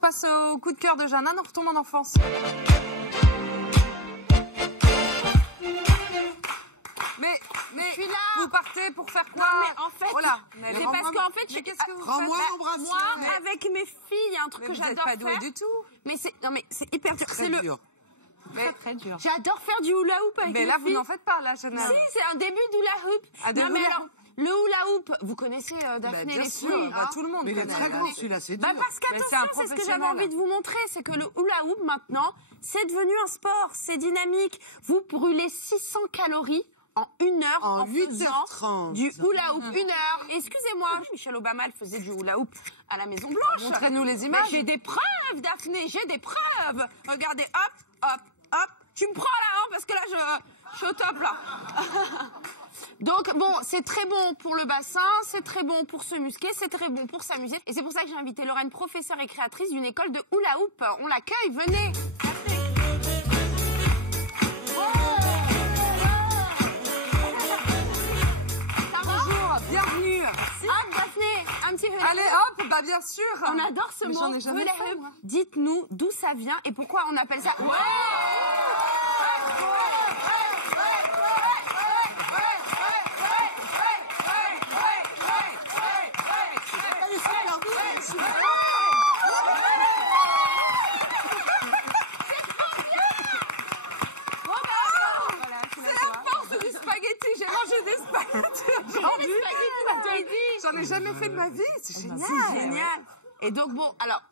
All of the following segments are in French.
On passe au coup de cœur de Jeanne, on retombe en enfance. Mais vous partez pour faire quoi? Non, mais en fait, voilà. c'est parce qu'en fait, qu'est-ce que vous Rends-moi faites? mon bracelet. moi, avec mes filles, il y a un truc que j'adore faire. Vous n'êtes pas doué du tout. Mais c'est hyper dur. Très dur. Très dur. J'adore faire du hula hoop avec Mais mes là, vous filles. n'en faites pas, là, Jeanne. Si, c'est un début d'hula hoop. Ah, de non, mais hula alors, le hula hoop, vous connaissez Daphné bien les sûr, filles, tout le monde Mais il est connaît. très grand celui-là, c'est dur. Bah parce Mais c'est un qu'attention, c'est ce que j'avais professionnel. envie de vous montrer, c'est que le hula hoop maintenant, c'est devenu un sport, c'est dynamique. Vous brûlez 600 calories en 1 heure En faisant 8h30. du hula hoop. 1 heure. Excusez-moi, Michelle Obama, elle faisait du hula hoop à la Maison Blanche. Montrez-nous les Mais images. j'ai des preuves, Daphné, j'ai des preuves. Regardez, hop, hop, hop. Tu me prends là, hein, parce que là, je suis au top, là. Donc, bon, c'est très bon pour le bassin, c'est très bon pour se muscler, c'est très bon pour s'amuser. Et c'est pour ça que j'ai invité Lorraine, professeure et créatrice d'une école de hula hoop. On l'accueille, venez. Bonjour, bienvenue. Hop, Daphné, un petit hula hoop. Allez, hop, bah bien sûr. On adore ce Mais mot, j'en ai jamais hula fait, hoop. moi. Dites-nous d'où ça vient et pourquoi on appelle ça. Force du spaghetti, j'ai mangé des spaghettis aujourd'hui. J'en ai jamais fait de ma vie, c'est génial. C'est génial. Et donc, bon, alors,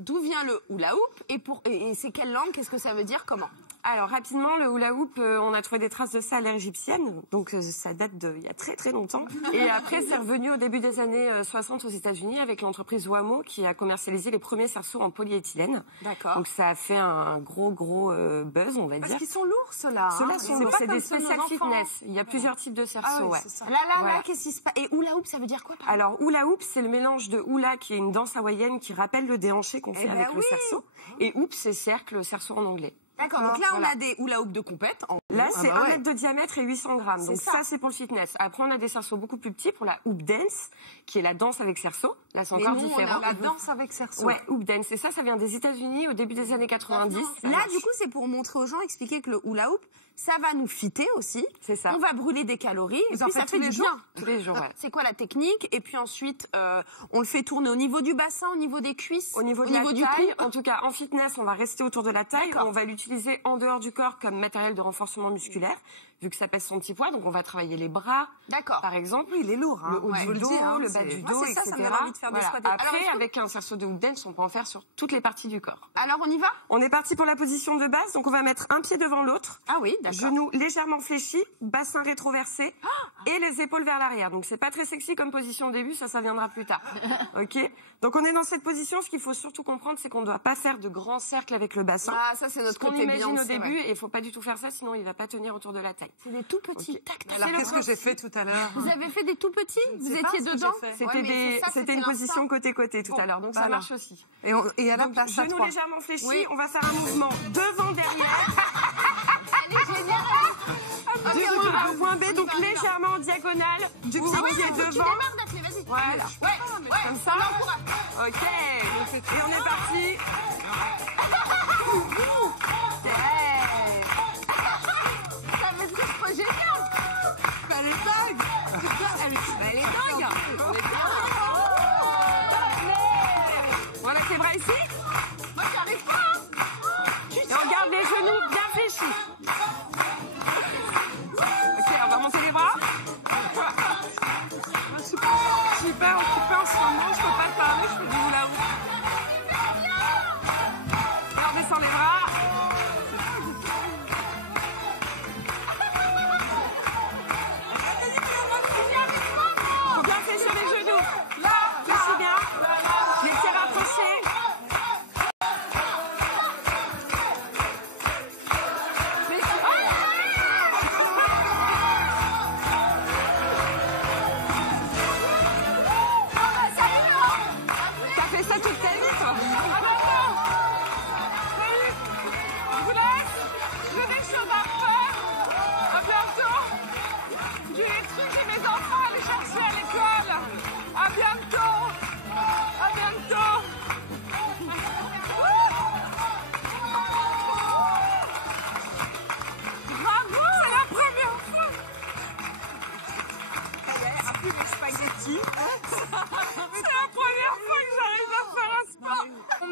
d'où vient le hula hoop et c'est quelle langue? Qu'est-ce que ça veut dire? Comment? Alors rapidement, le hula hoop, on a trouvé des traces de ça à l'ère égyptienne, donc ça date d'il y a très très longtemps. Et après, c'est revenu au début des années 60 aux États-Unis avec l'entreprise Wamo qui a commercialisé les premiers cerceaux en polyéthylène. D'accord. Donc ça a fait un gros buzz, on va Parce dire. qu'ils sont lourds, ceux-là. Ceux-là sont lourds, pas c'est comme des ceux de nos spécial enfants. fitness. Il y a plusieurs types de cerceaux, Ah oui, ouais. c'est ça. Là, Voilà. qu'est-ce qui se passe? Et hula hoop, ça veut dire quoi? Pardon Alors, hula hoop, c'est le mélange de hula, qui est une danse hawaïenne qui rappelle le déhanché qu'on fait ben avec le oui. cerceau. Et hoop, c'est cercle, le cerceau en anglais. D'accord, donc là, on Voilà. a des hula hoop de compète. Là, c'est bah 1 ouais. mètre de diamètre et 800 grammes. Donc ça. ça, c'est pour le fitness. Après, on a des cerceaux beaucoup plus petits pour la hoop dance, qui est la danse avec cerceau. Là, c'est Mais encore nous, on a différent. La danse avec cerceau. Ouais, hoop dance. Et ça vient des États-Unis au début des années 90. Ça Là, marche. du coup, c'est pour montrer aux gens, expliquer que le hula hoop, ça va nous fitter aussi. C'est ça. On va brûler des calories. Et en puis, faites ça tous fait les du jours bien. Tous les jours, ouais. C'est quoi la technique? Et puis ensuite, on le fait tourner au niveau du bassin, au niveau des cuisses, Au niveau de la du taille, cou. en tout cas en fitness, on va rester autour de la taille. D'accord. On va l'utiliser en dehors du corps comme matériel de renforcement musculaire, vu que ça pèse son petit poids. Donc on va travailler les bras, D'accord. par exemple. Oui, il est lourd. Le haut je du vous le dos, dis, le bas du Moi, dos, c'est ça, etc. ça me donne envie de faire des Voilà. squats. Alors, Après, est-ce que- avec un cerceau de hoop dance, on peut en faire sur toutes les parties du corps. Alors, on y va? On est parti pour la position de base, donc on va mettre un pied devant l'autre, Ah oui, d'accord. genoux légèrement fléchis, bassin rétroversé et les épaules vers l'arrière. Donc c'est pas très sexy comme position au début, ça viendra plus tard. Ok. Donc on est dans cette position. Ce qu'il faut surtout comprendre, c'est qu'on ne doit pas faire de grands cercles avec le bassin. Ah, ça, c'est Ce notre qu'on côté imagine au Beyoncé, début, ouais. et il faut pas du tout faire ça, sinon il va pas tenir autour de la taille. C'est des tout petits. Ok. Tac, tac. Alors, C'est le qu'est-ce que j'ai fait tout à l'heure? Vous avez fait des tout petits? Vous sais pas étiez ce que dedans? j'ai fait. C'était Ouais, mais ça, c'était une l'instant. position côté-côté tout à l'heure, donc ça Voilà. marche aussi. Et à la Donc, place à genoux 3. légèrement fléchis, Oui. on va faire un mouvement devant, derrière, Elle est géniale. du point A au point B, donc légèrement en diagonale, du pied qui est Tu devant. démarres, Daphné, vas-y. Voilà. Ouais, Comme ça. Ok. Et on est parti. Ça va être trop génial. Elle est dingue. Elle est dingue. Voilà les bras ici. Moi, j'y arrive pas. Hein. Et on garde les genoux bien fléchis. Ok, on va monter les bras. Je suis super occupée en ce moment, je peux pas te parler, je fais du hula hoop.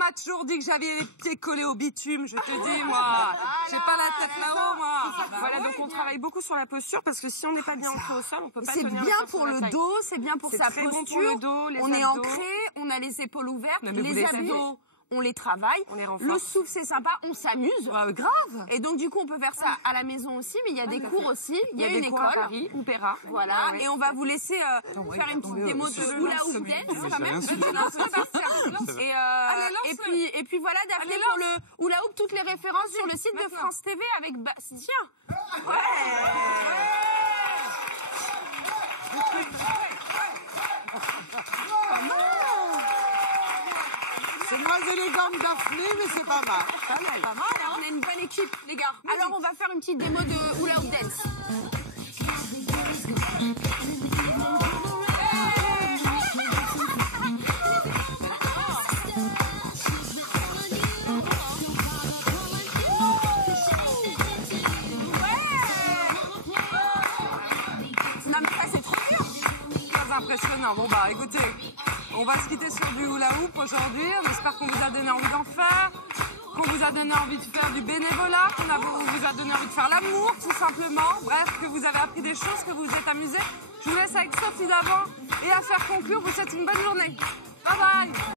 m'a toujours dit que j'avais les pieds collés au bitume, je te dis, moi. J'ai pas la tête là-haut, moi. Voilà, donc on travaille beaucoup sur la posture parce que si on n'est pas bien ancré au sol, on peut pas C'est tenir bien corps pour sur la le taille. dos, c'est bien pour C'est sa très bon posture. pour le dos, les on est abdos. ancré, on a les épaules ouvertes, Non, mais vous les les savez. abdos, on les travaille. On les renforce. Le souffle, c'est sympa, on s'amuse. Grave. Et donc, du coup, on peut faire ça à la maison aussi, mais il y a des cours aussi. Il y a une des cours à école. Paris, Opéra. Voilà, et on va vous laisser faire une petite démo de hula hoop dance, quand même. Et puis voilà, Daphné, pour le hula hoop, toutes les références sur le site de France TV avec Bastien. C'est moins élégant que Daphné, mais c'est pas mal. Pas mal, hein, on est une bonne équipe, les gars. Alors, on va faire une petite démo de hula hoop dance. Non, mais ça, c'est trop dur. Très impressionnant. Bon, bah, écoutez, on va se quitter sur du hula hoop aujourd'hui. On espère qu'on vous a donné envie d'en faire, qu'on vous a donné envie de faire du bénévolat, qu'on vous a donné envie de faire l'amour, tout simplement. Bref, que vous avez appris des choses, que vous vous êtes amusés. Je vous laisse avec Sophie d'avant et à faire conclure. Vous souhaite une bonne journée. Bye bye.